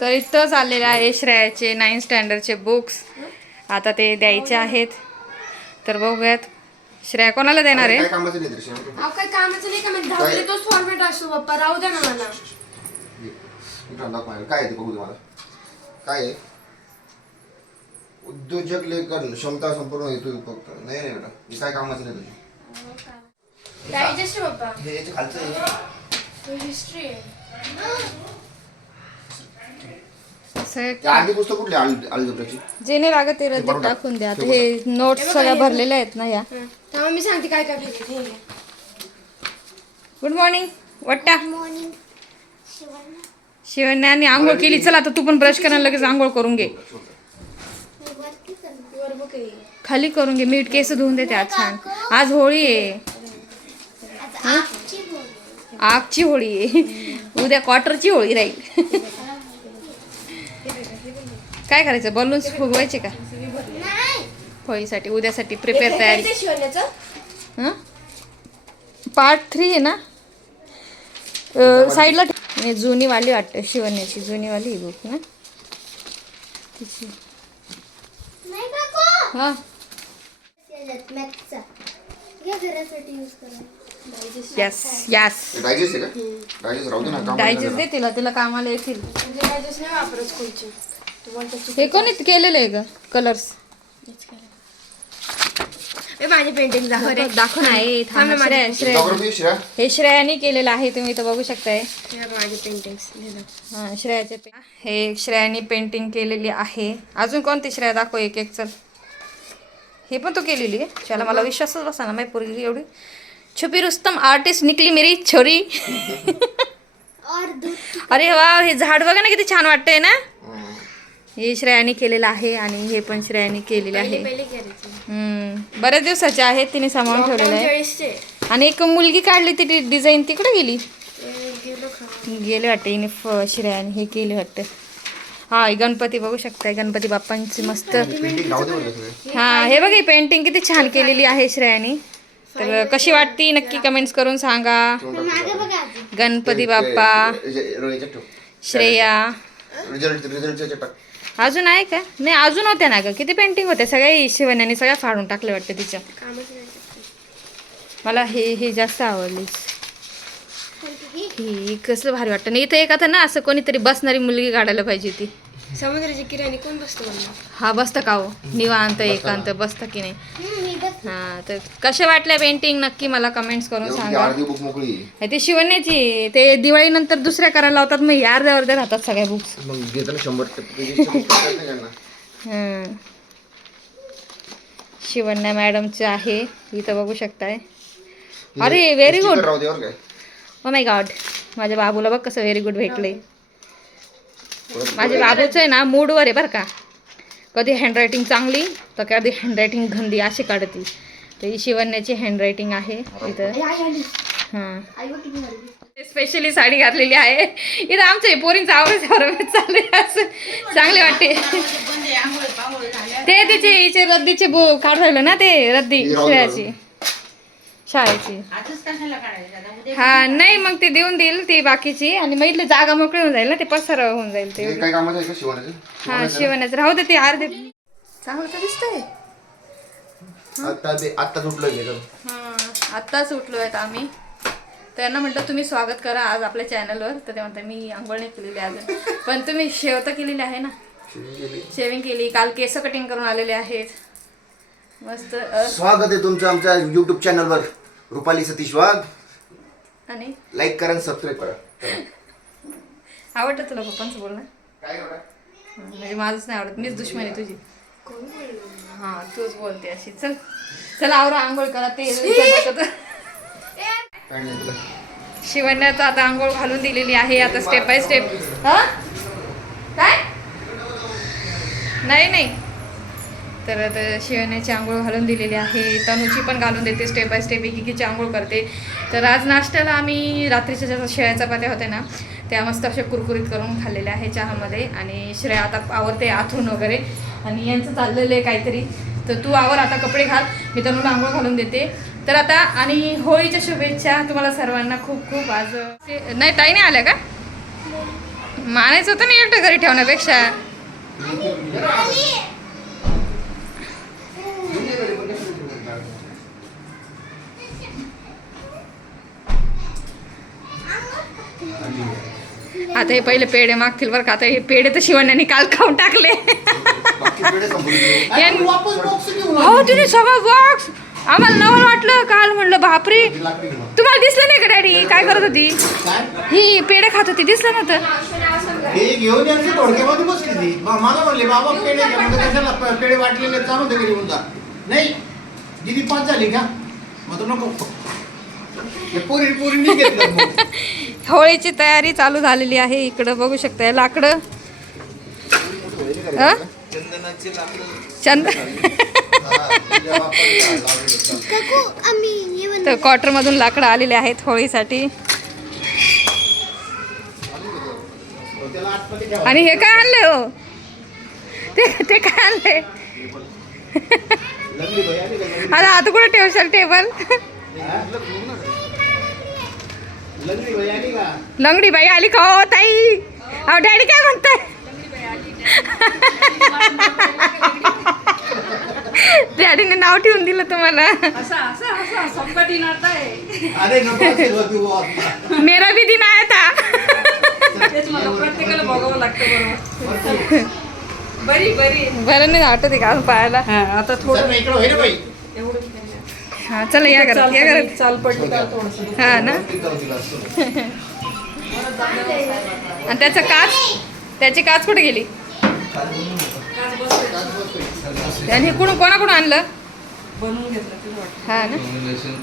तर इथंच आलेले आहे श्रेयाचे 9th स्टँडर्डचे बुक्स. आता ते द्यायचे आहेत. तर बघूयात श्रेया कोणाला देणार आहे. काय कामाचं नाही का मी धावले तोच फॉर्मॅट असतो पप्पा. राहू द्या ना मला. काय आहे ते बघू तुम्हाला. काय आहे उद्योजक लेखन क्षमता संपूर्ण हेतू फक्त नाही नाही बेटा. हे काय कामाचं नाही तुझी. डायजेस्ट पप्पा. हे याच्या खालचं आहे. हिस्ट्री आहे. आधी पुस्तक कुठले अल्जेब्राची जेने लागत ते रद्दीत टाकून द्या. आता हे नोट्स सगळ्या भरलेल्या आहेत ना ह्या. तेव्हा मी सांगते काय काय भेटले. Good morning वट्टा. शिवण्याने आंघोळ केली. चला आता तू पण ब्रश करायला लगेच आंघोळ करून घे. खाली करून घे. मीठ केस धुवून देते आज छान. आज होळी आहे. आगची होळी आहे. उद्या क्वार्टरची होळी राहील. काय करायचं बलून्स फुगवायचे का होळीसाठी उद्यासाठी प्रिपेअर तयारी. पार्ट 3 आहे ना साईडला. जुनी वाली वाटतं शिवण्याची जुनी वाली बुक ना तिची. हा यस यस डायजेस्ट दे तिला. तिला कामाला येतील. हे कोणी केलेलं आहे ग कलर्स. माझी पेंटिंग दाखव नाही. हे श्रेयाने केलेलं आहे. तुम्ही इथं बघू शकताय माझी पेंटिंग. हा श्रेयाचे हे श्रेयाने पेंटिंग केलेली आहे. अजून कोणती श्रेया दाखव एक एक. चल हे पण तो केलेली आहे. चला मला विश्वासच बसा ना. माझी पोरगी एवढी छुपी रुस्तम आर्टिस्ट निकली मेरी छोरी. अरे वा हे झाड बघा ना किती छान वाटतंय ना. हे श्रेयाने केलेलं आहे आणि हे पण श्रेयाने केलेले आहे. बऱ्याच दिवसाचे आहेत. तिने सांभाळून ठेवलेलं आहे. आणि एक मुलगी काढली ती डिझाईन तिकडे गेली. गेले वाटते हिने श्रेयाने हे केले वाटतं. हा गणपती बघू शकताय. गणपती बाप्पांची मस्त. हा हे बघ ही पेंटिंग किती छान केलेली आहे श्रेयाने. तर कशी वाटती नक्की कमेंट्स करून सांगा. गणपती बाप्पा श्रेया. अजून आहे का नाही. अजून होत्या ना ग किती पेंटिंग होत्या. सगळ्या शिवण्याने सगळ्या फाडून टाकले वाटतं तिच्या. मला हे जास्त आवडली. ही कसलं भारी वाटतं ना. इथं एक आता ना असं कोणीतरी बसणारी मुलगी काढायला पाहिजे ती. समुद्राची किराणी कोण बसतो. हा बसतं का हो निवांत एकांत बसतं की नाही. हा तर कशा वाटल्या पेंटिंग नक्की मला कमेंट्स करून सांगा. ते शिवण्याची ते दिवाळीनंतर दुसऱ्या करायला लावतात. मग या अर्ध्या राहतात सगळ्या बुक्स. शिवण्या मॅडमचे आहे इथं बघू शकताय. अरे very good. Oh my God. माझ्या बाबूला बघ कसं व्हेरी गुड भेटले. माझ्या बाबूचं आहे ना मूडवर आहे बरं का. कधी हँडरायटिंग चांगली तर कधी हँडरायटिंग गंदी अशी काढती. तर ही शिवण्याची हँडरायटिंग आहे इथं. हां स्पेशली साडी घातलेली आहे. इथं आमच्या पोरींचं आवडीचं चालू आहे असं चांगले वाटते. ते तिचे हिचे रद्दीचे काढ राहिलं ना ते रद्दी श्रेयाची शाळेची. हा नाही मग ते देऊन देईल ती बाकीची. आणि मग इथली जागा मोकळी होऊन जाईल ना. ते पसार होऊन जाईल ते. हा शिवण्याचं राहू दे. ते अर्धे चांगलं तर दिसतंय. आत्ताच उठलो आहेत आम्ही. त्यांना म्हटलं तुम्ही स्वागत करा आज आपल्या चॅनलवर. तर ते म्हणतात मी आंघोळ नाही केलेली अजून. पण तुम्ही शेव तर केलेली आहे ना. शेविंग केली. काल केस कटिंग करून आलेले आहेत. मस्त स्वागत आहे तुमचं आमच्या युट्यूब चॅनलवर. रुपाली सतीश वाघ. आणि लाईक करा आणि सबस्क्राईब करा. आवडतं तुला पप्पांचं बोलणं. म्हणजे माझंच नाही आवडत. मीच दुश्मन आहे तुझी. हा तूच बोलते अशी. चल चला आवरा आंघोळ करा. ते शिवण्याचं आता आंघोळ घालून दिलेली आहे. आता स्टेप बाय स्टेप. हा काय नाही तर आता शिवण्याची आंघोळ घालून दिलेली आहे. तनूची पण घालून देते स्टेप बाय स्टेप. एकीची आंघोळ करते. तर आज नाश्त्याला आम्ही रात्रीच्या ज्या शेळ्या चपात्या होत्या ना त्या मस्त अशा कुरकुरीत करून खाल्लेल्या आहे चहामध्ये. आणि श्रेया आता आवरते आथरून वगैरे. आणि यांचं चाललेलं आहे काहीतरी. तर तू आवर आता कपडे घाल. मी तनूला आंघोळ घालून देते. तर आता आणि होळीच्या शुभेच्छा तुम्हाला सर्वांना खूप खूप. आज नाही ताई नाही आल्या का. मानायचं होतं ना एकटं घरी ठेवण्यापेक्षा. आता हे पहिले पेढे मागतील बरं का. आता हे पेढे तर शिवण्याने काल खाऊन टाकले. हो तिने सगळं बॉक्स. आम्हाला नवल वाटलं काल, म्हणलं बापरे. तुम्हाला दिसलं नाही का डॅडी काय करत होती? ही पेढे खात होती, दिसलं नव्हतं? हे घेऊन यांची थोडक्यामध्ये बसली ती. मला म्हणले बाबा पेढे घ्या. म्हणजे कशाला पेढे वाटलेले चालू होते घरी म्हणता. नाही दिदी 5 झाली का? मग तो नको. पोरी घेतलं मग. होळीची तयारी चालू झालेली आहे. इकडं बघू शकता लाकडं. तर क्वार्टर मधून लाकडं आलेले आहेत होळीसाठी. आणि हे काय आणले हो? ते काय आणले? अरे आता कुठे ठेवशाल टेबल? लंगडी बाई आली का हो ताई? अहो डॅडी काय म्हणताय? डॅडीने नाव ठेवून दिलं तुम्हाला. अरे मेरा भी दिन आया था. प्रत्येकाला बघावं लागतं. बरं नाही आठवते का पाहायला. आता थोडं इकडं होय ना बाई. हा चला या घरात या घरात. चाल पडली का थोडंसं. हा ना. आणि त्याची काच कुठे गेली? आणि कोणाकडून आणलं? बनवून घेतलं ते वाटतं. हा ना.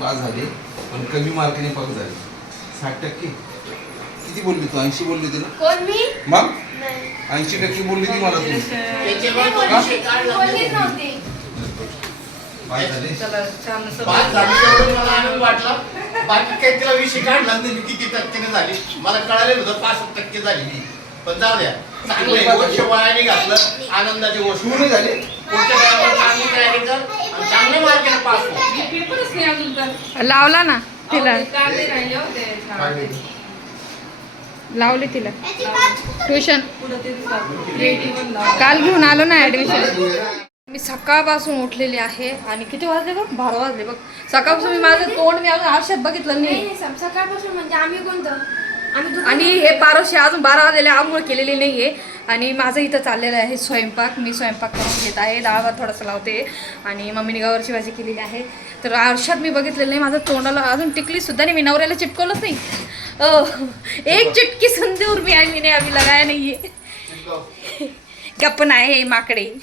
पास झाले पण कमी मार्काने पास झाले. 60% किती बोलली तू? 80 बोलली होती ना? कोण मी? मग 80% बोलली ती मला तू. बोललीच नव्हती. पास झाले. चला छान असं 5 झाली तेवढं मला आनंद वाटला. बाकी काही तिला विषय काढला नाही. मी किती टक्केने झाली मला कळालेलं होतं. 65% झाली मी. पण जाऊ द्या. चांगलं वर्ष वयाने घातलं. आनंदाची गोष्ट पूर्ण झाले. पुढच्या वेळेला चांगली तयारी कर आणि चांगल्या मार्काने पास हो. पेपरच नाही अजून तर. लावला ना तिला. काढले राहिले होते. लावली तिला ट्युशन. पुढं ते क्रिएटिव्ह लाव. काल घेऊन आलो ना ऍडमिशन. मी सकाळपासून उठलेली आहे आणि किती वाजले बघ? 12 वाजले बघ. सकाळपासून मी माझं तोंड मी अजून आरशात बघितलं नाही. नाही, सकाळपासून म्हणजे आम्ही कोणतं? आम्ही आणि हे पारोशे अजून 12 वाजलेले आंघोळ केलेली नाही आहे. आणि माझं इथं चाललेलं आहे स्वयंपाक. मी स्वयंपाक करून घेत आहे. डाळ भात थोडासा लावते आणि मम्मीने गवारची भाजी केलेली आहे. तर आरशात मी बघितलेलं नाही. माझं तोंडाला अजून टिकलीसुद्धा नाही. मी नवऱ्याला चिपकवलंच नाही. एक चिटकी संधीवर मी नाही अभी लगाया नाही आहे. गप्पन आहे माकडे.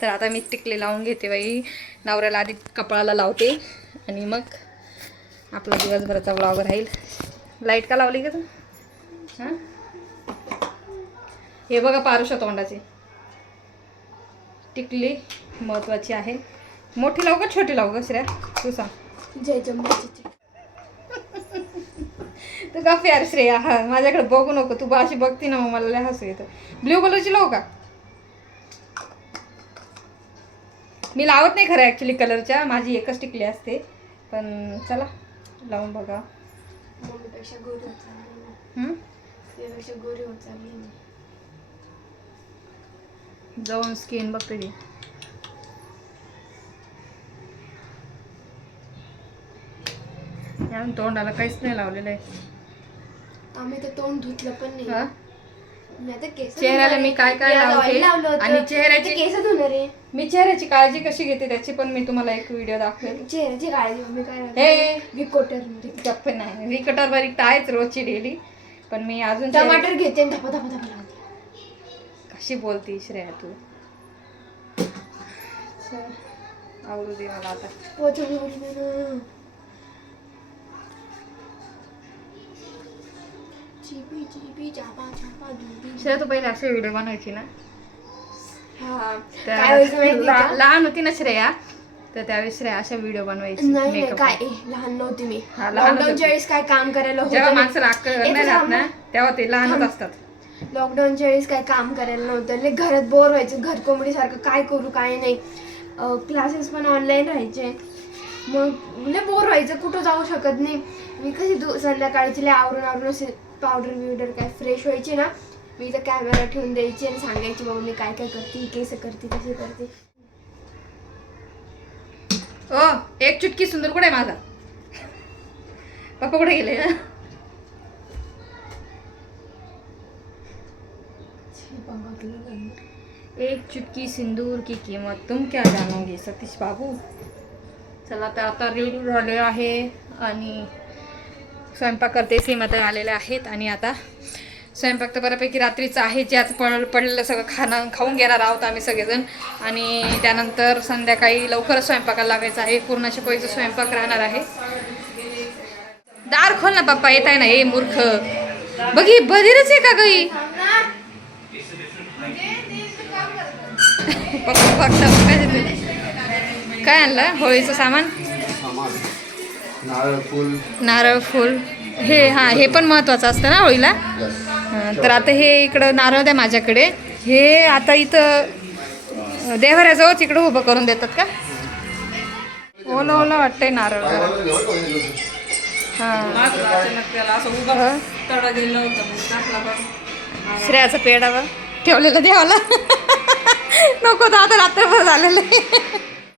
तर आता मी टिकली लावून घेते बाई. नवऱ्याला आधी कपाळाला लावते आणि मग आपला दिवसभराचा व्लॉग राहील. लाईट का लावली का तू? हां हे बघा पारुषा तोंडाची टिकली महत्वाची आहे. मोठी लावू का छोटी लावू का श्रेया? तू सांग. जय जंबाची. तू का प्यार श्रेया. हा माझ्याकडे बघू नको. तू अशी बघती ना मग मला लय हसू येतं. ब्ल्यू कलरची लावू का? मी लावत नाही खरं ॲक्च्युली कलरच्या. माझी एकच टिकली असते. पण चला लावून बघा. मम्मीपेक्षा गोरी होत चालली. त्यापेक्षा गोरी होत चालली. जाऊन स्किन बघते ती. यावेळी तोंडाला काहीच नाही लावलेलं आहे. आम्ही तर तोंड धुतलं पण नाही. हा? मी आता केस चेहऱ्याला मी काय काय लावते आणि चेहऱ्याची केस धुणार आहे. मी चेहऱ्याची काळजी कशी घेते त्याची पण मी तुम्हाला एक व्हिडिओ दाखवेल. चेहऱ्याची काळजी मम्मी काय हे विकोटर गप्प नाही. विकटर बारीक तर आहेच रोजची डेली. पण मी अजून टमाटर घेते आणि धपा धपा धपा लावते. कशी बोलती श्रेया तू? आवडू दे मला आता. पोचवली ना. चिपी चिपी चापा चापा दुबी. श्रेया तू पहिले असे व्हिडिओ बनवायची ना? हा तर काय व्हायचं माहिती का? लहान होती ना श्रेया तर त्यावेळेस श्रेया अशा व्हिडिओ बनवायची. नाही नाही makeup काय वर. लहान नव्हती मी. हा, लहान लॉकडाऊनच्या होती. वेळेस काय काम करायला जेव्हा होतं माणसाला अक्कल नाही. नाही राहत ना तेव्हा ते लहानच असतात. लॉकडाऊनच्या वेळेस काय काम करायला नव्हतं. लय घरात बोर व्हायचं. घर कोंबडी सारखं काय करू काय नाही. क्लासेस पण ऑनलाईन राहायचे. मग लय बोर व्हायचं. कुठं जाऊ शकत नाही. मी कशी संध्याकाळची लय आवरून आवरून असे पावडर बिवडर काय फ्रेश व्हायची ना, मी इथं कॅमेरा ठेवून द्यायची आणि सांगायची बाबा मी काय काय करते, केस करते, कसे करते. ओ एक चुटकी सुंदर कुठे आहे माझा? पप्पा कुठे गेले? एक चुटकी सिंदूर की किंमत तुम क्या जानोगे सतीश बाबू. चला तर आता रेडी झाले आहे आणि स्वयंपाक करते. सीमाताई आलेले आहेत आणि आता स्वयंपाक तर बऱ्यापैकी रात्रीचं आहे, जे आता पडलेलं सगळं खाऊन घेणार आहोत आम्ही सगळेजण. आणि त्यानंतर संध्याकाळी लवकरच स्वयंपाकाला लागायचं आहे. पुरणाच्या पोळीचा स्वयंपाक राहणार आहे. दार खोल ना पप्पा, येत आहे ना. हे मूर्ख बघी बधीरच आहे का गई? पप्पा काय आणलं? होळीचं सामान, नारळ फूल. हे हां हे पण महत्त्वाचं असतं ना होळीला. तर आता हे इकडं नारळ द्या माझ्याकडे. हे आता इथं देव्हाऱ्याजवळ इकडं उभं करून देतात का? ओलं ओलं वाटतंय नारळ. हां अचानक त्याला असं उभा तडा गेलं होतं, मग टाकला पण. श्रेयाचा पेडावर ठेवलेलं देवाला. नको तर आता रात्रभर झालेलं आहे.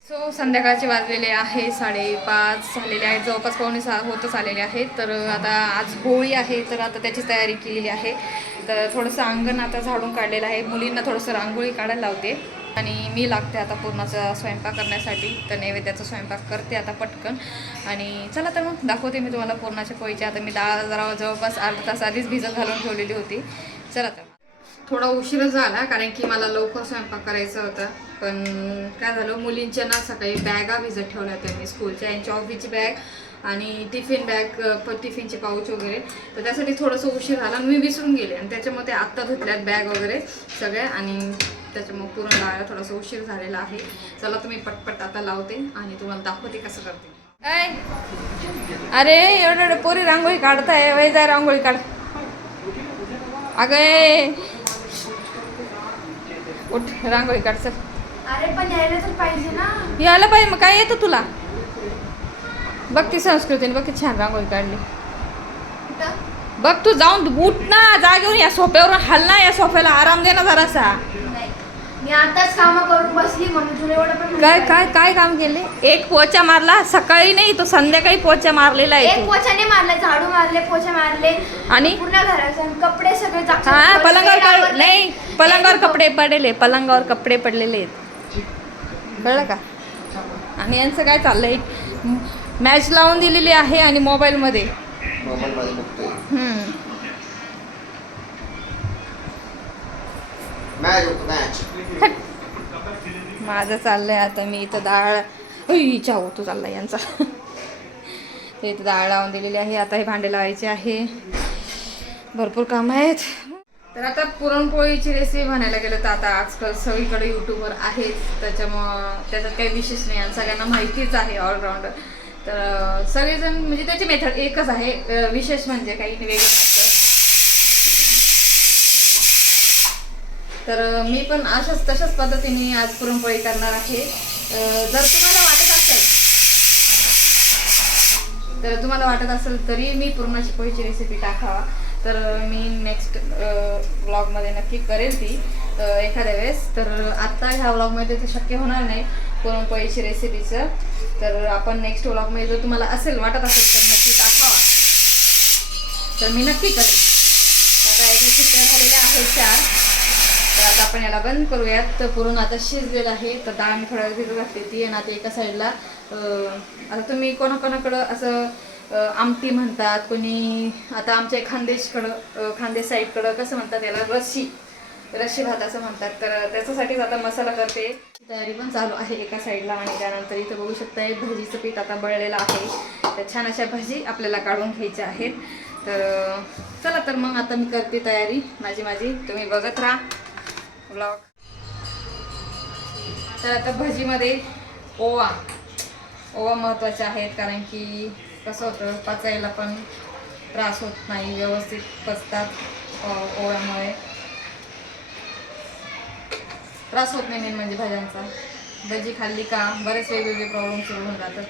सो संध्याकाळचे वाजलेले आहे 5:30 झालेले आहेत, जवळपास 5:45 होतच आलेले आहेत. तर आता आज होळी आहे तर आता त्याची तयारी केलेली आहे. तर थोडंसं अंगण आता झाडून काढलेलं आहे. मुलींना थोडंसं रांगोळी काढायला लावते आणि मी लागते आता पूर्णाचा स्वयंपाक करण्यासाठी. तर नैवेद्याचा स्वयंपाक करते आता पटकन. आणि चला तर मग दाखवते मी तुम्हाला पूर्णाच्या पोळीची. आता मी डाळ जरा जवळपास अर्धा तास आधीच भिजत घालून ठेवलेली होती. चला तर थोडा उशीरच झाला कारण की मला लवकर स्वयंपाक करायचा होता. पण काय झालं, मुलींच्या ना सकाळी बॅगा भिजत ठेवल्या होत्या मी स्कूलच्या. यांच्या ऑफिसची बॅग आणि टिफिन बॅग, टिफिनचे पाऊच वगैरे. तर त्यासाठी थोडंसं उशीर झाला, मी विसरून गेले आणि त्याच्यामुळे ते आत्ता धुतल्यात बॅग वगैरे सगळ्या. आणि त्याच्यामुळे पूर्ण लावायला थोडासा उशीर झालेला आहे. चला तुम्ही पटपट आता लावते आणि तुम्हाला दाखवते कसं करते. अरे एवढं पोरी रांगोळी काढताय, वय जाय रांगोळी काढ. अगं उठ रांगोळी काढ चल. अरे पण यायला तर पाहिजे ना. यायला पाहिजे, मग काय येतं तुला? बघ ती संस्कृतीने बघ की छान रांगोळी काढली. बघ तू जाऊन उठ ना, जागेवर या सोफ्यावरून हल ना. या सोफ्याला आराम दे ना जरासा. मी आताच कामं करून बसली म्हणून तुला एवढं पण काय काय काय काम केले? एक पोचा मारला सकाळी, नाही तो संध्याकाळी पोचा मारलेला आहे एक तू. पोछाने मारले, झाडू मारले, पोछा मारले आणि पूर्ण घराचे कपडे सगळे हा पलंगावर नाही, पलंगावर कपडे पडलेले, पलंगावर कपडे पडलेले आहेत, कळलं का? आणि यांचं काय चाललंय, मॅच लावून दिलेली आहे आणि मोबाईलमध्ये बघतोय माझं चाललंय. आता मी इथं डाळ इच्छा होतो चाललाय यांचा. ते इथं डाळ लावून दिलेली आहे. आता हे भांडे लावायचे आहे, भरपूर काम आहेत. तर आता पुरणपोळीची रेसिपी म्हणायला गेलं तर आता आजकाल सगळीकडे यूट्यूबवर आहेच, त्याच्यामुळं त्याच्यात काही विशेष नाही आणि सगळ्यांना माहितीच आहे ऑलराऊंडर. तर सगळेजण म्हणजे त्याची मेथड एकच आहे, विशेष म्हणजे काही वेगळं नसतं. तर मी पण तशाच पद्धतीने आज पुरणपोळी करणार आहे. जर तुम्हाला वाटत असेल तरी मी पुरणाची पोळीची रेसिपी टाकावा, तर मी नेक्स्ट व्लॉगमध्ये नक्की करेल ती एखाद्या वेळेस. तर आत्ता ह्या व्लॉगमध्ये ते शक्य होणार नाही पुरणपोळीची रेसिपीचं. तर आपण नेक्स्ट व्लॉगमध्ये जर तुम्हाला वाटत असेल तर नक्की टाकावा, तर मी नक्की करेन. आता याच्या शिट्ट्या झालेल्या आहेत 4. तर आता आपण याला बंद करूयात. तर पुरण आता शिजलेलं आहे. तर डाळ मी थोड्या वेळ भिजत घातली ती. आणि आता एका साईडला आता तुम्ही कोणाकोणाकडं असं आमटी म्हणतात, कोणी आता आमच्या खानदेश साईडकडं कसं म्हणतात याला, रशी भात असं म्हणतात. तर त्याच्यासाठीच आता मसाला करते, तयारी पण चालू आहे एका साईडला. आणि त्यानंतर इथं बघू शकताय भजीचं पीठ आता बळलेलं आहे. तर छान अशा भजी आपल्याला काढून घ्यायच्या आहेत. तर चला तर मग आता मी करते तयारी माझी तुम्ही बघत राहा व्लॉग. तर आता भजीमध्ये ओवा महत्त्वाचे आहेत, कारण की कसं होतं पचायला पण त्रास होत नाही, व्यवस्थित पचतात. ओव्यामुळे त्रास होत नाही. मेन म्हणजे भाज्यांचा, भजी खाल्ली का बरेच वेगवेगळे प्रॉब्लेम सुरू होऊन जातात.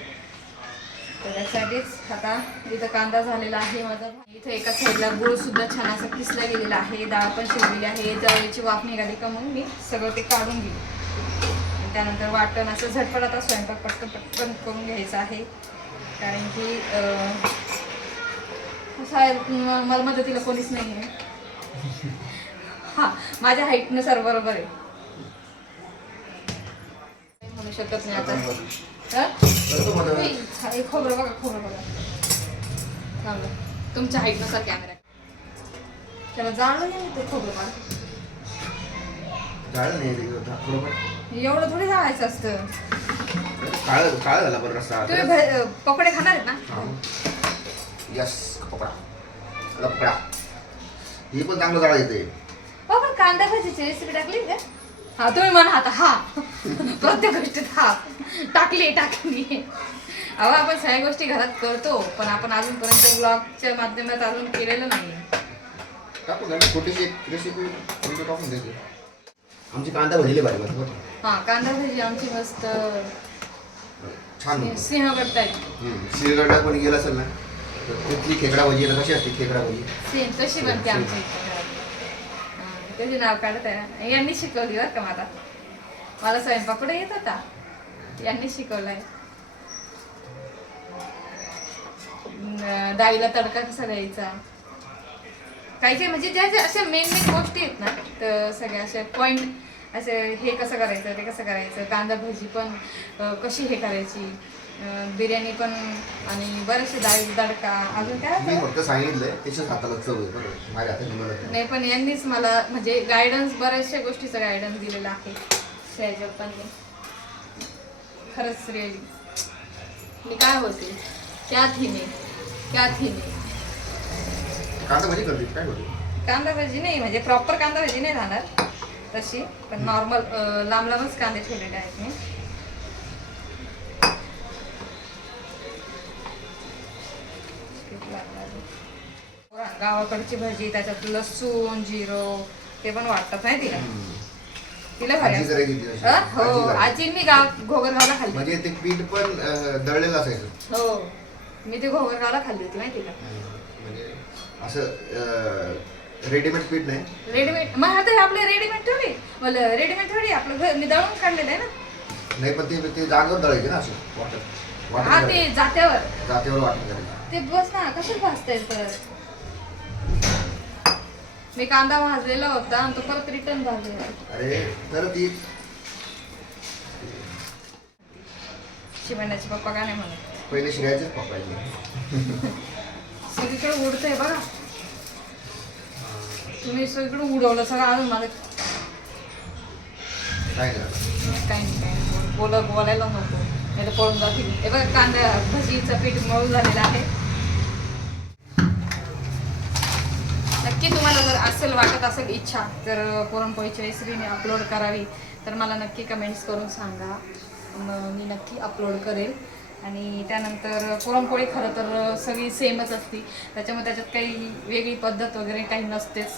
तर त्यासाठीच आता इथं कांदा झालेला आहे माझा. इथं एका साईडला गुळ सुद्धा छान असा किसला गेलेला आहे. डाळ पण शिजलेली आहे. जवळची वाफ निघाली का मग मी सगळं ते काढून घेईन. त्यानंतर वाटण असं झटपट आता स्वयंपाक पटकन करून घ्यायचं आहे. कारण की मला मदतीला कोणीच नाही आहे. हां, माझ्या हाईटनुसार बरोबर आहे. म्हणू शकत नाही आता. खोबरं बघा चांगलं तुमच्या हाईटनुसार कॅमेरा. त्याला जाळलं नाही ते खोबरं मला. जाळं नाही थोडं एवढं थोडी जाळायचं असतं. काळ झाला बरं रस्ता. तुम्ही पकोडे खाणार आहेत ना? यस पकडा पकडा. हे पण चांगलं जाळं येते. हो पण कांदा भाजीची रेसिपी टाकली का? हा तुम्ही म्हणा आता हा प्रत्येक गोष्टीत हा टाकली. अहो आपण सगळ्या गोष्टी घरात करतो पण आपण अजूनपर्यंत ब्लॉगच्या माध्यमात अजून केलेलं नाही. टाकू ना छोटीशी एक रेसिपी टाकून द्यायची. आमची कांदा भरलेली भारी बरं. हा कांदा भाजी आमची मस्त छान सिंहगड टाईप. श्रीगडला कोणी गेलं असेल ना तर तिथली खेकडा भाजी कशी असते खेकडा भाजी सेम तशी बनते आमच्या इथे. त्याचे नाव काढत आहे ना. यांनी शिकवली बरं का मला स्वयंपाक कुठे येत होता. यांनी शिकवलाय. डाळीला तडका कसा द्यायचा. काही म्हणजे ज्या ज्या अशा मेन गोष्टी आहेत ना तर सगळ्या अशा पॉईंट असे हे कसं करायचं ते कसं करायचं. कांदा भजी पण कशी हे करायची. बिर्याणी पण आणि बरेचसे डाळी तडका अजून काय मी फक्त सांगितलंय त्याच्याच हाताला चव आहे बरं. माझ्या हातात मला नाही पण यांनीच मला म्हणजे गायडन्स बऱ्याचशा गोष्टीचा गायडन्स दिलेला आहे. शहजप्पांनी खरंच रिअली मी काय होते त्यात हिने कांदा भाजी करते काय करते. कांदा भाजी नाही म्हणजे प्रॉपर कांदा भाजी नाही राहणार तशी पण नॉर्मल लांबच कांदे ठेवलेले आहेत मी. गावाकडची भाजी त्याच्यात लसूण जिरं ते पण वाटतात नाही तिला भारी आजी असतं. करायची ती अशी. हो आजी करायची. आजींनी घोगरगावला खाल्ली. म्हणजे ते पीठ पण दळलेलं असायचं. हो मी ते घोगरगावला खाल्ली होती माहिती का. म्हणजे असं रेडीमेड पीठ नाही. रेडीमेड मग आता हे आपले रेडीमेड थोडी आपलं घर मी दळून काढलेलं आहे ना. नाही पण ते जागेवर दळायचे ना असं वाटत हा ते जात्यावर वाटण करायचं. ते बस ना कसं भाजता येतं. मी कांदा भाजलेला होता आणि तो परत रिटर्न भाजलेला. अरे तर ती शिवण्याचे पप्पा का नाही म्हणत. पहिले शिरायचेच पकडायचे. सगळीकडे उडतंय बघा. तुम्ही सगळीकडे उडवलं सगळं अजून मला काय नाही. काही नाही बोलायला नको नाही तर पळून जातील. हे बघा कांदा भजीचं पीठ मऊ झालेलं आहे. नक्की तुम्हाला जर असेल वाटत असेल इच्छा तर पुरणपोळीची रेसिपी अपलोड करावी तर मला नक्की कमेंट्स करून सांगा. मी नक्की अपलोड करेल. आणि त्यानंतर पुरणपोळी खरं तर सगळी सेमच असते त्याच्यामुळे त्याच्यात काही वेगळी पद्धत वगैरे काही नसतेच.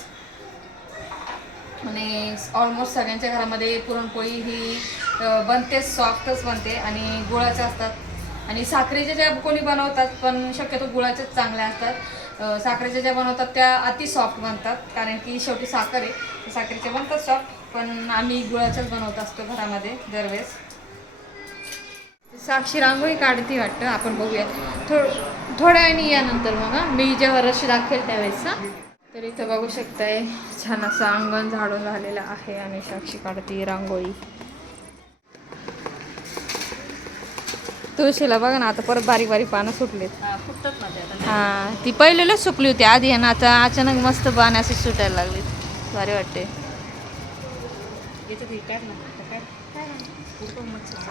आणि ऑलमोस्ट सगळ्यांच्या घरामध्ये पुरणपोळी ही बनतेच सॉफ्टच बनते आणि गुळाच्या असतात आणि साखरेच्या ज्या कोणी बनवतात पण शक्यतो गुळाच्याच चांगल्या असतात. साखरेच्या ज्या बनवतात त्या अति सॉफ्ट बनतात कारण की शेवटी साखर आहे. साखरेच्या बनतात सॉफ्ट पण आम्ही गुळाच्याच बनवत असतो घरामध्ये दरवेळेस. साक्षी रांगोळी काढती वाटतं आपण बघूया थोड्या वेळाने यानंतर मग मी जेव्हा रशी दाखवेल त्यावेळेस. तर इथं बघू शकताय छान असं अंगण झाडून झालेलं आहे आणि साक्षी काढती रांगोळी. तुळशीला बघा ना आता परत बारीक बारीक पानं सुटलेत. हा ती पहिलेच सुकली होती आधी आणि आता अचानक मस्त पानं अशी सुटायला लागलीत. भारी वाटते.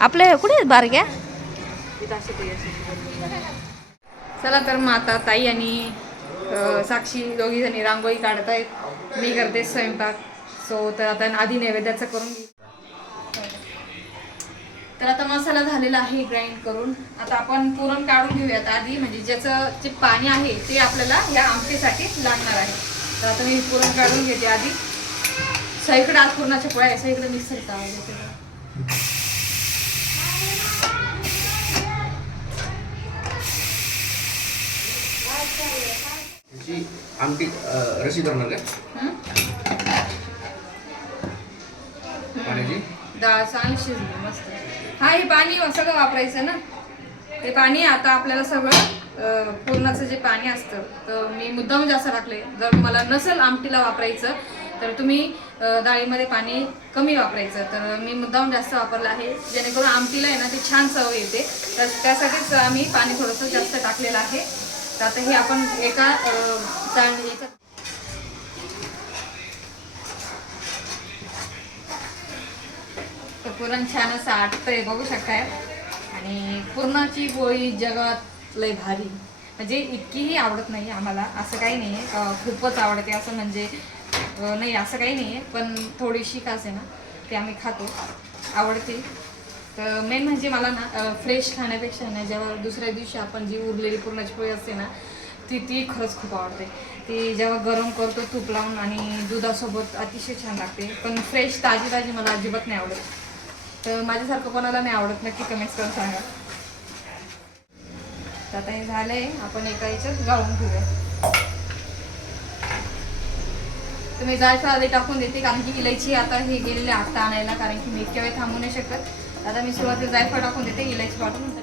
आपल्या कुठे आहेत बारक्या. चला तर मग आता ताई आणि साक्षी दोघी जणी रांगोळी काढत आहेत. मी करते स्वयंपाक. सो तर आता आधी नैवेद्याचं करून घेऊ. तर आता मसाला झालेला आहे ग्राइंड करून. आता आपण पुरण काढून घेऊयात आधी म्हणजे ज्याचं जे पाणी आहे ते आपल्याला या आमटीसाठी लागणार आहे. तर आता मी पुरण काढून घेते आधी. सगळीकडे आज पुरणाच्या पोळ्या आहे सगळीकडे मिक्सरचा आवाज येते. त्याची आमटी रशी करणार का पाण्याची? डाळ चांगली शिजली मस्त. हा हे पाणी सगळं वापरायचं ना. ते पाणी आता आपल्याला सगळं पुरणाचं जे पाणी असतं तर मी मुद्दाम जास्त टाकले. जर तुम्हाला नसेल आमटीला वापरायचं तर तुम्ही डाळीमध्ये पाणी कमी वापरायचं. तर मी मुद्दाम जास्त वापरलं आहे जेणेकरून आमटीला आहे ना ती छान चव येते. तर त्यासाठीच आम्ही पाणी थोडंसं जास्त टाकलेलं आहे. तर आता हे आपण एका पुरण छान असं आटतंय बघू शकताय. आणि पुरणाची पोळी जगात लय भारी, म्हणजे इतकीही आवडत नाही आम्हाला, असं काही नाही आहे. खूपच आवडते असं म्हणजे नाही, असं काही नाही आहे. पण थोडीशी का असे ना ते आम्ही खातो, आवडते. तर मेन म्हणजे मला ना फ्रेश खाण्यापेक्षा ना जेव्हा दुसऱ्या दिवशी आपण जी उरलेली पुरणाची पोळी असते ना ती खरंच खूप आवडते. ती जेव्हा गरम करतो तूप लावून आणि दुधासोबत अतिशय छान लागते. पण फ्रेश ताजी मला अजिबात नाही आवडत. तर माझ्यासारखं कोणाला नाही आवडत नक्की कमेंट्स करून सांगा. तर आता हे झालं आहे, आपण एका याच्यात गाळून घेऊया. तुम्ही जायफळ आधी टाकून देते कारण की इलायची आता हे गेलेले आत्ता आणायला, कारण की मी इतक्या वेळ थांबू नाही शकत. आता मी सुरुवातीला जायफळ टाकून देते, इलायची पाठवून देते.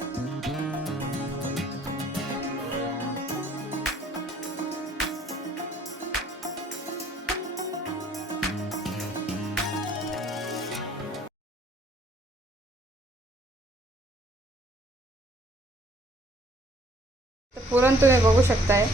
पुरण तुम्ही बघू शकताय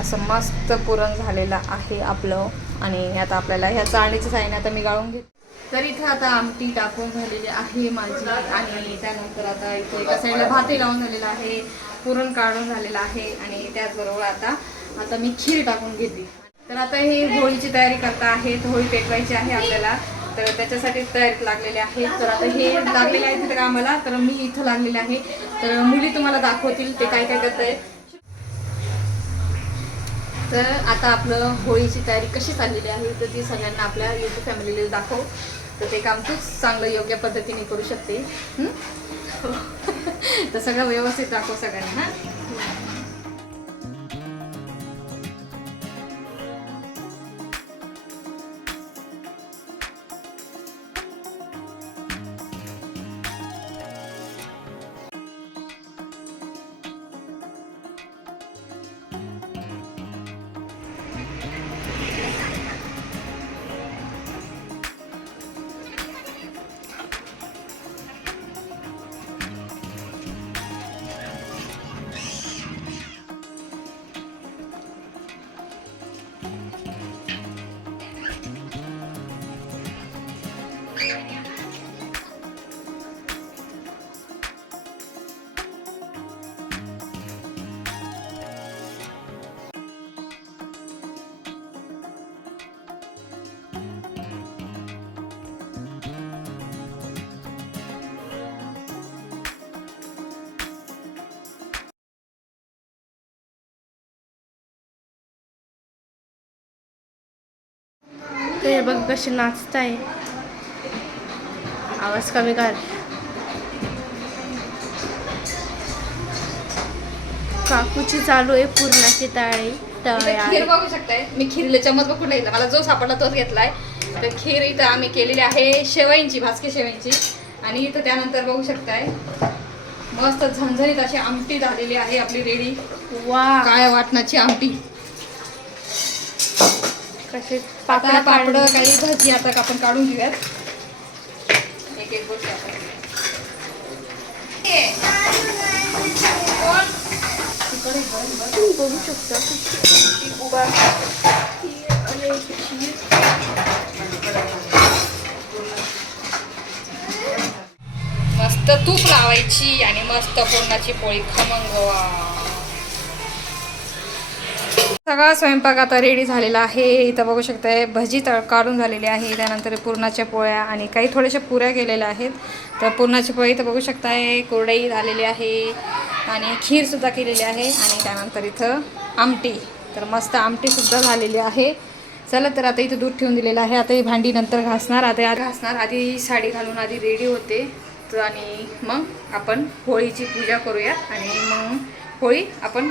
असं मस्त पुरण झालेलं आहे आपलं. आणि आता आपल्याला ह्या चाळणीच्या साईने आता मी गाळून घेते. तर इथं आता आमटी टाकून झालेली आहे माझी. आणि त्यानंतर आता इथे एका साईडला भातही लावून झालेला आहे, पुरण काढून झालेलं आहे. आणि त्याचबरोबर आता मी खीर टाकून घेते. तर आता हे होळीची तयारी करता आहेत, होळी पेटवायची आहे आपल्याला, तर त्याच्यासाठी तयारीत लागलेले आहे. तर आता हे लागलेले आहे तिथे कामाला, तर मी इथं लागलेले आहे. तर मुली तुम्हाला दाखवतील ते काय करत आहेत. तर आता आपलं होळीची तयारी कशी चाललेली आहे तर ती सगळ्यांना आपल्या यूट्यूब फॅमिलीला दाखव. तर ते काम तूच चांगलं योग्य पद्धतीने करू शकते. तर सगळं व्यवस्थित दाखव सगळ्यांना. ते बघ कशी नाचताय. आवाज कमी कर. काकूची चालू आहे पुरणाची खीर बघू शकताय. मी खीरला चमच बघ कुठे घेतला, मला जो सापडला तोच घेतलाय. तर खीर इथं आम्ही केलेली आहे शेवयांची, भाजकी शेवयांची. आणि इथं त्यानंतर बघू शकताय मस्त झणझणीत अशी आमटी झालेली आहे आपली रेडी. वा, काय वाटणाची आमटी. कसे आता पापड काही भाजी आता आपण काढून घेऊयात एक एक गोष्ट आपण. बघू शकता मस्त तूप लावायची आणि मस्त पुरणाची पोळी खमंग. सगळा स्वयंपाक आता रेडी झालेला आहे. इथं बघू शकताय भजी काढून झालेली आहे, त्यानंतर पुरणाच्या पोळ्या आणि काही थोड्याशा पुऱ्या केलेल्या आहेत. तर पुरणाची पोळी इथं बघू शकताय, कुरडई झालेली आहे आणि खीरसुद्धा केलेली आहे. आणि त्यानंतर इथं आमटी, तर मस्त आमटीसुद्धा झालेली आहे. चला तर आता इथं दूध ठेवून दिलेलं आहे. आता ही भांडी नंतर घासणार. आधी साडी घालून आधी रेडी होते. तर आणि मग आपण होळीची पूजा करूया आणि मग होळी आपण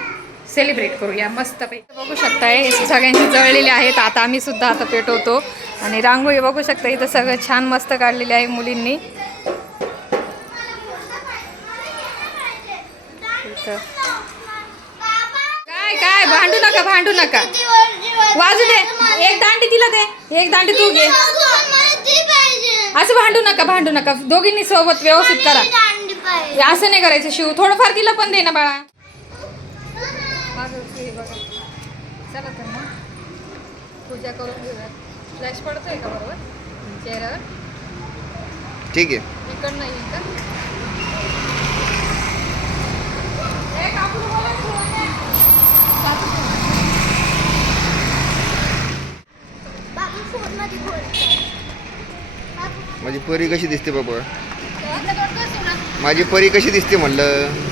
सेलिब्रेट करूया मस्त पैकी. बघू शकताय सगळ्यांची जळलेली आहेत. आता आम्ही सुद्धा आता पेटवतो. आणि रांगोळी बघू शकता इथं सगळं छान मस्त काढलेली आहे मुलींनी. इथं काय काय भांडू नका, भांडू नका. वाजू दे. एक दांडी तिला दे, एक दांडी तू घे. असं भांडू नका, भांडू नका. दोघींनी सोबत व्यवस्थित करा. असं नाही करायचं शिव. थोडंफार तिला पण दे ना बाळा. चला तर मग पूजा करून घेऊया. फ्लॅश पडतोय का बरोबर चेहऱ्यावर? ठीक आहे. इकडं नाही का? माझी परी कशी दिसते बाबा? माझी परी कशी दिसते म्हणलं?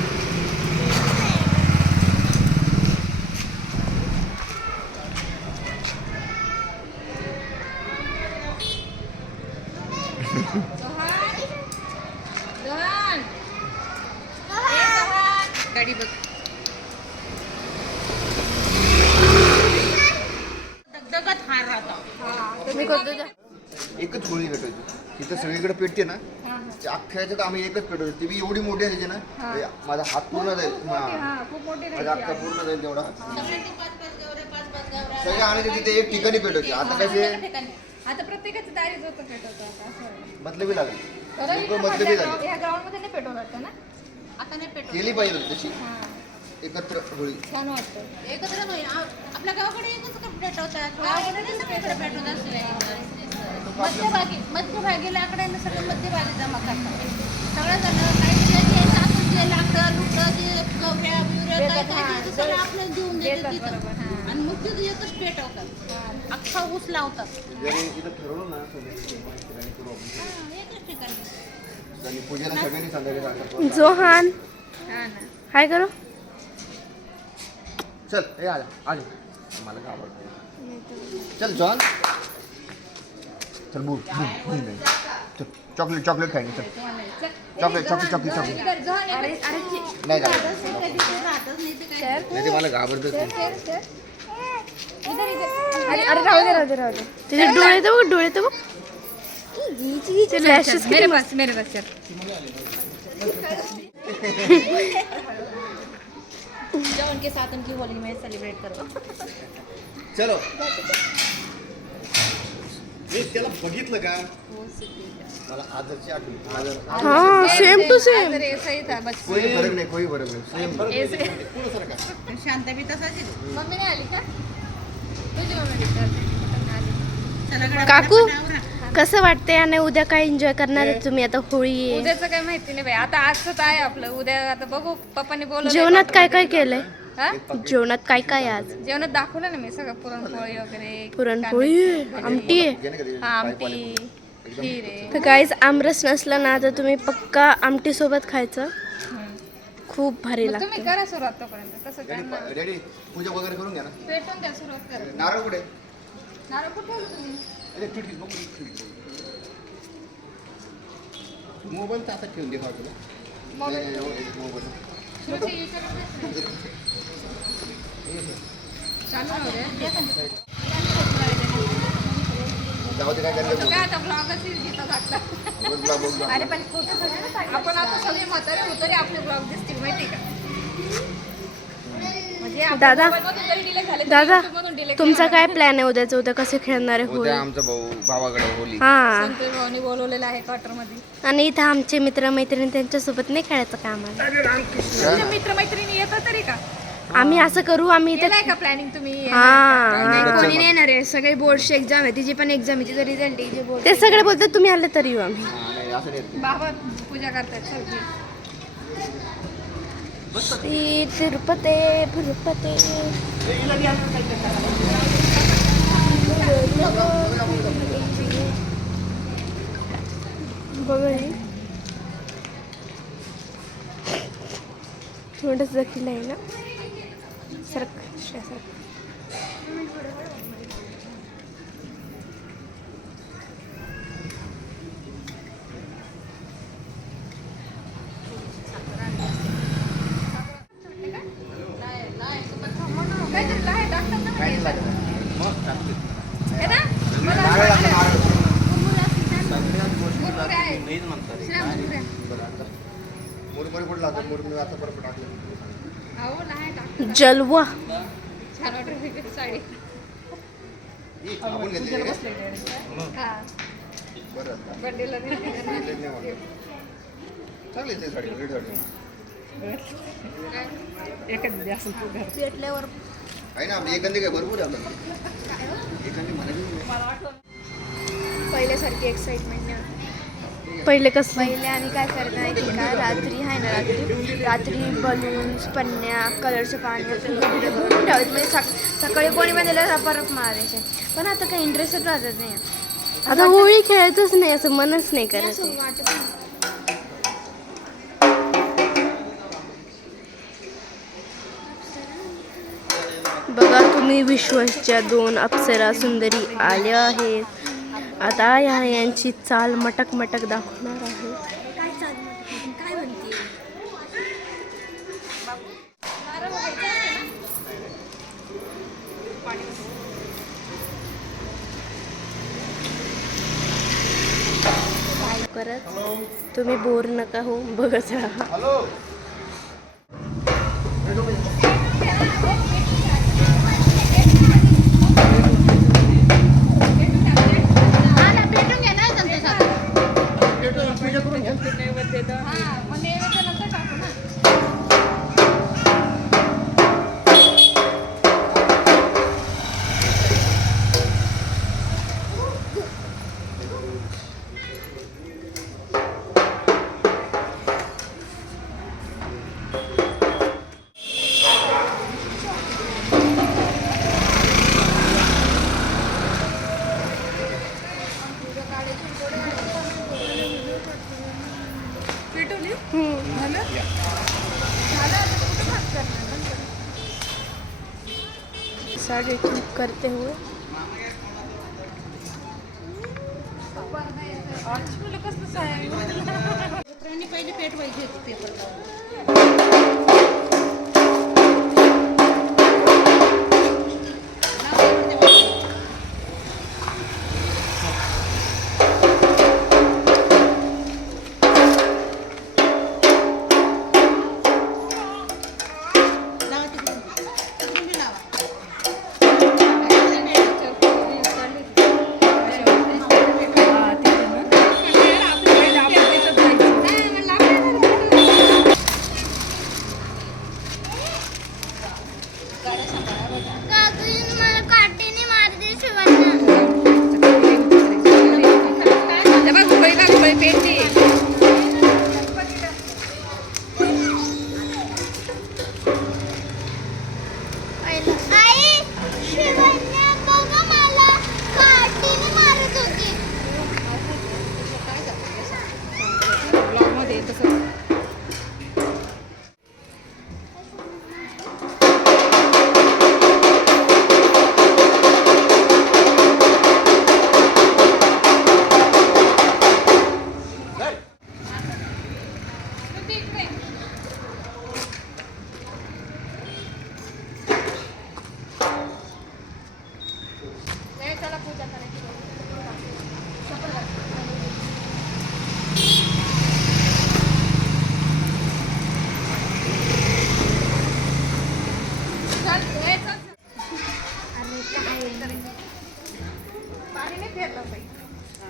गाडी बघ. एकच होळी पेटवायची. तिथं सगळीकडे पेटते ना, त्या अख्ख्याच्यात आम्ही एकच पेटवतो. ती बी एवढी मोठी आहे ना, माझा हात पूर्ण जाईल. माझा अख्खा पूर्ण जाईल तेवढा. सगळे आणायचे तिथे एक ठिकाणी पेटवते. आता कसे आता प्रत्येकाचं दारीच होतं पेटवतो आता असं. मतलबी लागेल. मतलबी झाली. ह्या ग्राउंड मध्ये नाही पेटवलं वाटतं ना? आता नाही पेटवलं. केली पाहिजे तशी एकत्र होळी. छान वाटतं. एकत्र नाही. आपल्या गावाकडे एकच पेटवतात. गावाकडे नाही सगळीकडे पेटवत असले. मध्यभागी लाकडाने सगळं मध्यभागी जमा करतात. सगळं जण काही जे टाकून जे लाकडं लुकडं जे गवऱ्या बिवऱ्या काय काय ते सगळं आपल्याला देऊन देतात तिथं. आणि मग तिथं एकच पेटवतात. अख्खा ऊस लावतात. जरी इथं ठरवलं ना एकच ठिकाणी. आणि पूजेला सगळ्यांनी संध्याकाळी सांगतात. जोहान हा ना. हाय करो. चल हे आला आले मला काय आवडतं. चल जॉन चल बूट चल चॉकलेट चॉकलेट खायची. चल चॉकलेट चॉकलेट चॉकलेट चॉकलेट नाही का नाही ते मला घाबरतं. अरे राहू दे राहू दे राहू दे. तिथे डोळे तर बघ, डोळे तर बघ. मेरे पास चल. जौन के साथ उनकी होली में सेलिब्रेट करो. चलो मी त्याला बघितलं का? मला आजची आठवण. हाँ सेम टू सेम. अरे सही था बचपन. कोई फरक नाही, कोई फरक नाही. सेम. शांत भी तसाच आहे. मम्मी नाही आली का? तुझी मम्मी आली. काकू कसं वाटतंय आणि उद्या काय एन्जॉय करणार आहे तुम्ही? आता होळी आहे. उद्याचं काही माहिती नाही बाई. आता आजचं आहे आपलं. उद्या आता बघू. पप्पांनी बोलवलंय. जेवणात काय काय केलंय? हा? जेवणात काय काय आहे आज? जेवणात दाखवलं ना मी सगळं. पुरणपोळी वगैरे. पुरणपोळी आहे, आमटी आहे. हा आमटी खीर आहे. तर गाईज आमरस नसला ना तर तुम्ही पक्का आमटी सोबत खायचं. खूप भारी मग लागतं. तुम्ही करा सुरुवात तोपर्यंत. कसं त्यांना डॅडी पूजा वगैरे करून घ्या ना. पेटून द्या. सुरुवात करा. नारळ कुठे? नारळ कुठे ठेवलं तुम्ही? अरे खिडकीत बघ, खिडकीत. मोबाईल तर आता ठेवून दे तुला. Mobile mobile. श्रुती इकडे चालू राहू दे. जाऊ दे काय करायचं. तो काय आता ब्लॉगच जिथं टाकला. बघ. अरे पण फोटो सगळ्यांना आपण आता सगळे म्हातारे उतरे आपले ब्लॉग दिसतील माहिती का? म्हणजे आपल्या दादा, मोबाईलमधून जरी delete झाले तरी दादा YouTubeमधून delete तुमचा केलं काय प्लॅन आहे उद्याचं? उद्या कसे खेळणार आहे होळी? उद्या आमचा भावाकडे होली. हा संतोष भाऊनी बोलवलेलं आहे क्वार्टरमध्ये. आणि इथं आमचे मित्रमैत्रिणी त्यांच्यासोबत नाही खेळायचं का आम्हाला? तुमचे मित्रमैत्रिणी येतात तरी का? आम्ही असं करू, आम्ही इथे केलंय का प्लॅनिंग तुम्ही? हा कोणी नाही येणार आहे. सगळे बोर्डची एक्झाम आहे. तिची पण एक्झाम आहे. तिचा रिझल्ट आहे. ते सगळे बोलतात तुम्ही आले तरी येऊ आम्ही. नाही असं नाही. बाबा पूजा करतायत सगळी. श्री तिरुपते तिरुपते. बघा थोडंच देखील आहे ना. सरक सरक. जलवा. आपण घेतली का? बरं चांगली आहे ती साडी, रेड साडी पेटल्यावर आहे ना आपली एखादी काय भरपूर आहे आपल्याला एखादी म्हणाली पहिल्यासारखी एक्साइटमेंट नाही. पहिले कसं पहिले आम्ही काय करत नाही की का रात्री आहे ना रात्री बलून्स पन्न्या कलरचं पाणी भरून ठेवायचं म्हणजे सकाळी कोणी पण दिलं परत मारायचे. पण आता काही इंटरेस्टच राहत नाही. आता होळी खेळायचंच नाही असं मनच नाही करत. असं वाटत नाही. बघा तुम्ही विश्वासच्या 2 अप्सरा सुंदरी आल्या आहेत. आता यांची चाल मटक मटक दाखवणार आहे. काय चालू काय म्हणते करत तुम्ही बोर नका हो, बघत राहा. हॅलो पेटून घ्या ना संतोषात. साड़ी ठीक करते हुए लेकरांनी पहिले पेटवायची होती पेपर लावून. लावा तिकडून. तिकडून बी लावा. मला काटेने मारते शिवांना. आई शिवण्या बघा मला काटेने मारत होती.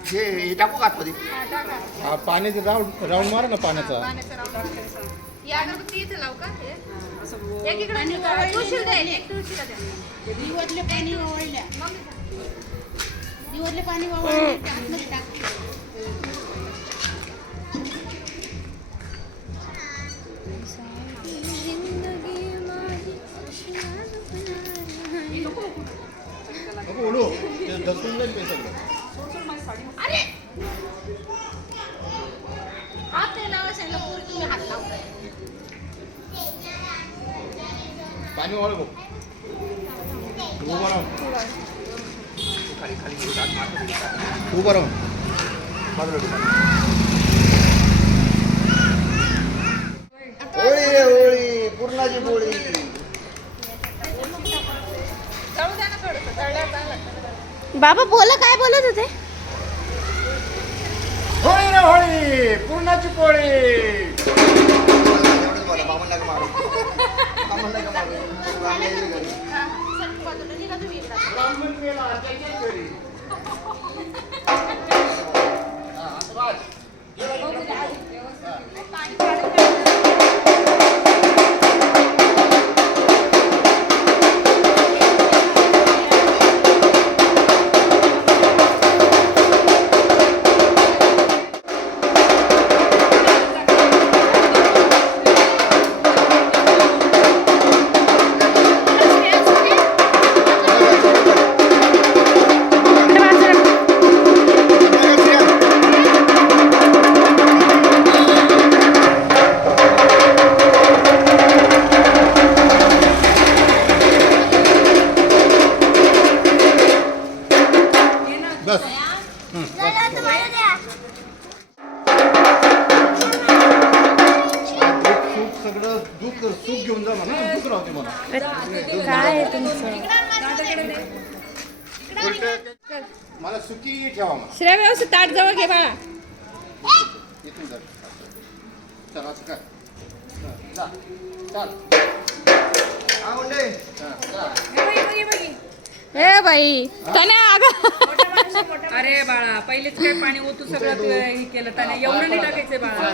हे टाकू का आतमध्ये? पाण्याचं राऊंड मारा ना पाण्याचा. दिवसले पाणी वावळल्या. दिवसले पाणी वावळले आतमध्ये टाक. नको ओढू. ते दसून जाईल ते सगळं. हात ते लावा सांगितलं पोरी तुम्ही हात लावताय. पाणी वाढ बघ. उभं राहून. उभं राहून बाजूला होळी रे होळी पूर्णाची पोळी. बाबा बोला, काय बोलत होते? होळी रे होळी पूर्णाची पोळी. बोला मामा नका मारू मामा नका मारू राम नाही येईल घरी. बस सूप सगळं दूध सूप घेऊन जा म्हणा दूध राहते म्हणा काय आहे तुमचं मला सुकी ठेवा मला श्रेया व्यवस्थित ताट जवळ घे बाळा. इथून जा चल असं कर जा चाल हा मुंडे ए बाई त्याने अगं अरे बाळा पहिलेच काय पाणी ओतू सगळं तू हे केलं त्याने एवढं नाही टाकायचंय बाळा.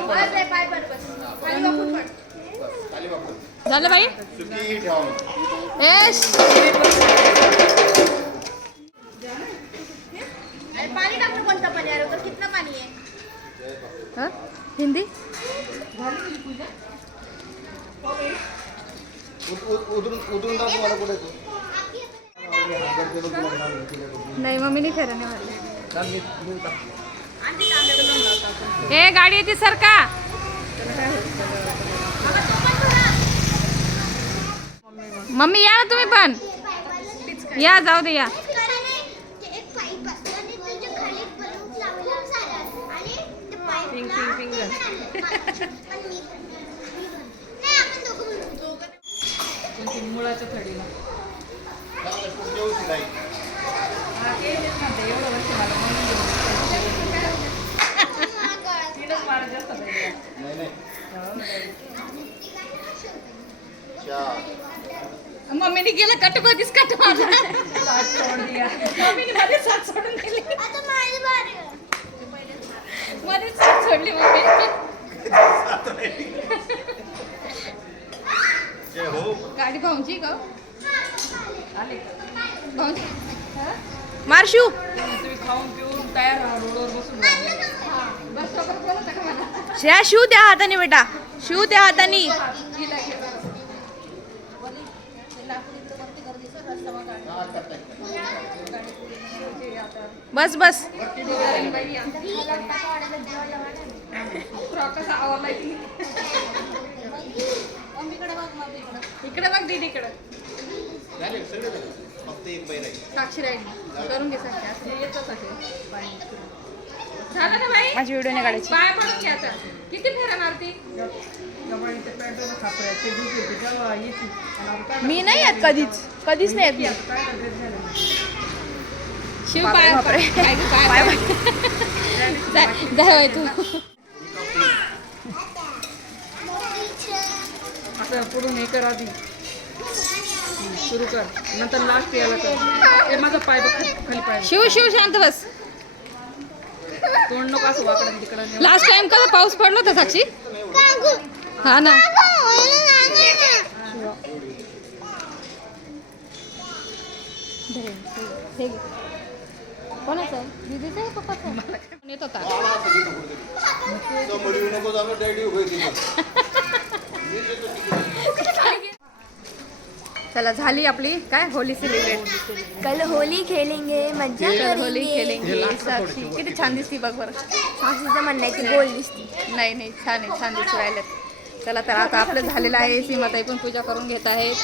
खाली वापर झालं बाई. सुकी ठेवा मला ए पाणी टाकलं कोणतं पाणी आहे तर कितना पाणी आहे हा? हिंदी उतरून टाकू मला कुठे तू नाही मम्मी नाही खरं नाही म्हटलं. ए गाडी येते सर का मम्मी या ना तुम्ही पण या जाऊ दे या. मुळाच्या थडीला व्यवस्थित आहे एवढं वर्ष झालं म्हणून नाही नाही चहा मम्मीने गेलं कट बधीच कट माझा मम्मीने मध्ये साथ सोडून दिली मध्ये साथ सोडली मम्मी. जय हो गाडी भाऊंची का भाऊंची मारशू तुम्ही खाऊन पिऊन तयार राहा रोडवर बसून राहा. श्रेया शिव त्या हाताने बेटा शिव त्या हाताने बस बस इकडे बघ दीदी इकडे झाले सगळे झाले फक्त एक बैल आहे साक्षी राहिली करून घे साक्षी असं येतच आहे झालं ना बाई माझी व्हिडिओ नाही काढायची पाय पडून घे आता किती फेऱ्या मारती मी नाही येत कधीच कधीच नाही येत मी शिव पाय पाय तू असं पुढून हे कर आधी सुरू कर नंतर लास्ट याला कर हे माझा पाय बघ खाली पाय शिव शिव शांत बस तोंड नको असं वाकडं तिकडं लास्ट टाइम कसा पाऊस पडला होता साक्षी हा ना हे घे. कोणाचं आहे दीदीचं आहे पप्पाचं आहे? येत होता समोर येऊ नको जाणं डॅडी होईल चला झाली आपली काय होली सेलिब्रेट कल होली खेलेंगे मज्जा होली करेंगे खेलेंगे साक्षी किती छान दिसती बघ बरं सासूचं म्हणणं आहे की गोल दिसते नाही नाही छान आहे छान दिसू राहिलेत चला तर आता आपलं झालेलं आहे सीमाताई पण पूजा करून घेत आहेत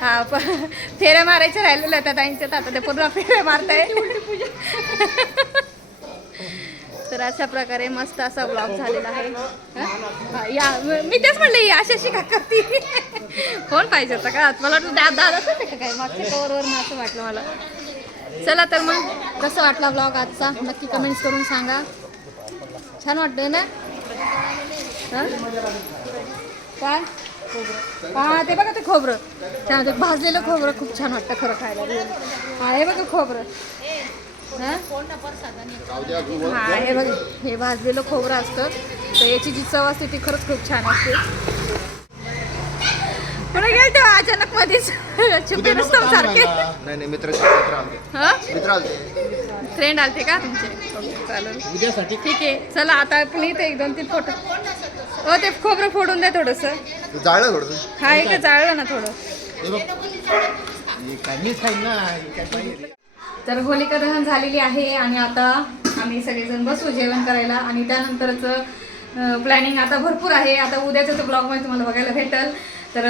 हा पण फेऱ्या मारायच्या राहिलेल्या त्या ताईंच्यात आता ते पूर्ण फेऱ्या मारताय तर अशा प्रकारे मस्त असा ब्लॉग झालेला आहे हा, या मी तेच म्हणले ही अशी का करती कोण पाहिजे होता का मला वाटलं दादाच आहे का काय मागच्या कवरवर ना असं वाटलं मला चला तर मग कसं वाटला ब्लॉग आजचा नक्की कमेंट्स करून सांगा छान वाटतंय ना हं? काय हा ते बघा ते खोबरं छान, ते भाजलेलं खोबरं खूप छान वाटतं खरं खायला. हा हे बघा खोबरं. हं? हा हे बघा हे भाजलेलं खोबरं असतं, तर याची जी चव असते ती खरंच खूप छान असते. पुढे गेल तेव्हा अचानक मध्येच चुपे नसतं सारखे. नाही मित्र आलते. हा मित्र आलते. फ्रेंड आलते का तुमचे? ओके चालेल, उद्यासाठी ठीक आहे. चला आता आपण इथे 1-2-3 फोटो. हो ते खोबरं फोडून द्या थोडंसं. तू जाळलं थोडं. हा एक जाळलं ना थोडं. मीच खाईन ना, काय पाहिजे. तर होलिका दहन झालेली आहे आणि आता आम्ही सगळेजण बसू जेवण करायला. आणि त्यानंतरचं प्लॅनिंग आता भरपूर आहे. आता उद्याचं तर ब्लॉगमध्ये तुम्हाला बघायला भेटेल. तर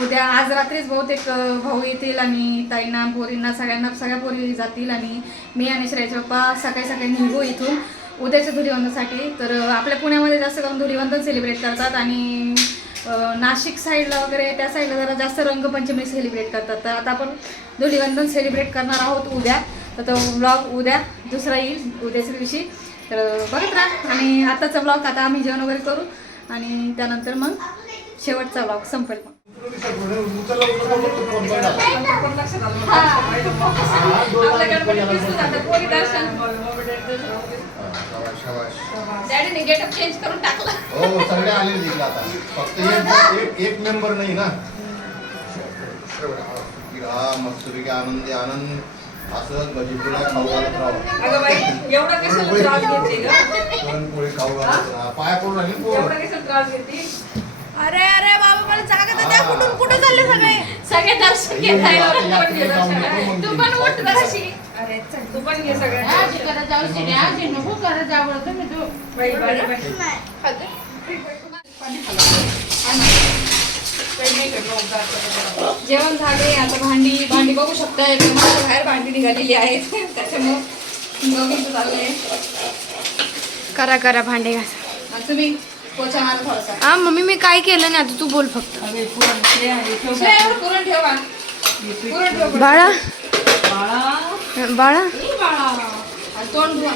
उद्या आज रात्रीच बहुतेक भाऊ येतील आणि ताईंना पोरींना सगळ्या पोरी जातील आणि मी आणि श्रेयाचे पप्पा सकाळी सकाळी निघू इथून उद्याच्या धुलिवंदनसाठी. तर आपल्या पुण्यामध्ये जास्त करून धुलिवंदन सेलिब्रेट करतात आणि नाशिक साईडला वगैरे त्या साईडला जरा जास्त रंगपंचमी सेलिब्रेट करतात. तर आता आपण धुलिवंदन सेलिब्रेट करणार आहोत उद्या. तर तो ब्लॉग उद्या दुसरा येईल उद्याच्या दिवशी. तर बघत राहा. आणि आताचा ब्लॉग आता आम्ही जेवण वगैरे करू आणि त्यानंतर मग शेवटचा ब्लॉग संपेल. डॅडीने गेटअप चेंज करून टाकला. हो सगळे आले तिकडे आता, फक्त एक मेंबर नाही ना. हा मस्तपैकी आनंदी आनंद असं भजी तुला खाऊ घालत राहा. अगं बाई एवढा कशाला त्रास घेते ग? पुरणपोळी खाऊ घालत राहा. पाया पडून राहिली पोरं. एवढा कशाला त्रास घेते? अरे अरे बाबा मला जागा तर द्या. कुठून कुठे चालले सगळे? सगळे दर्शन घेताय. तू पण उठ बरशी. अरे चल तू पण घे सगळ्या. आजी करत जाऊ शिने आजी नको करत जाऊ बरं तुम्ही तू. बाई बाई बाई. जेवण झाले. आता भांडी बघू शकता एकदम बाहेर भांडी निघालेली आहेत. त्याच्यामुळं बघून चाललंय. करा भांडे घासा. आणि तुम्ही पोचा मारा थोडासा. हा मम्मी मी काय केलं नाही, आता तू बोल फक्त. पुरण ठेवा. पुरण ठेव. बाळा बाळा बाळा आणि तोंड धुवा.